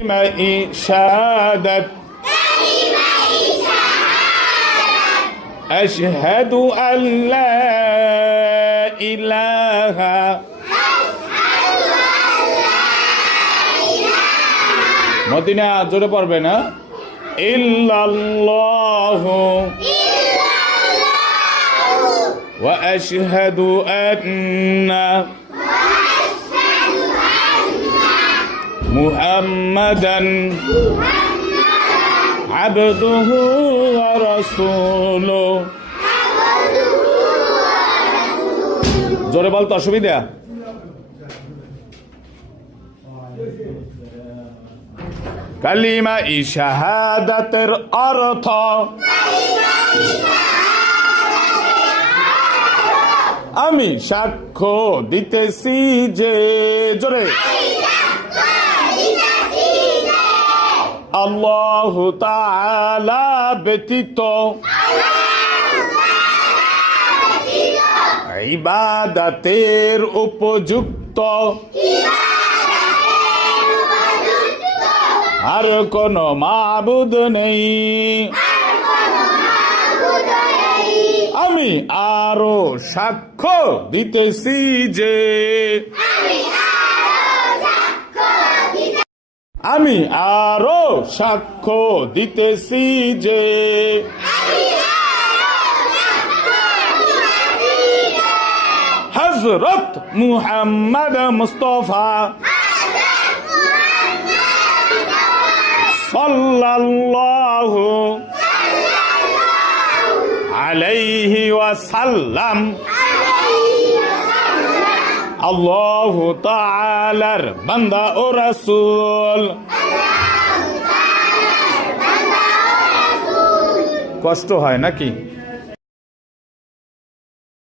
إشهادة أشهد أن لا إله Medina জোরে পড়বে না ইল্লাল্লাহু ওয়া আশহাদু আন্না মুহাম্মাদান আবদুহু ওয়া রাসূলুহু জোরে বলতে অসুবিধা কালিমা শাহাদাতের অর্থ আমি সাক্ষ্য দিতেছি যে জোরে আল্লাহু তাআলা ব্যতীত ইবাদতের উপযুক্ত আর কোন মাবুদ নেই আমি আরো সাক্ষ্য দিতেছি যে আমি আরো সাক্ষ্য দিতেছি যে হযরত মুহাম্মদ মুস্তাফা সাল্লাল্লাহু আলাইহি ওয়াসাল্লাম আল্লাহু তাআলার বান্দা ও রাসূল কষ্ট হয় নাকি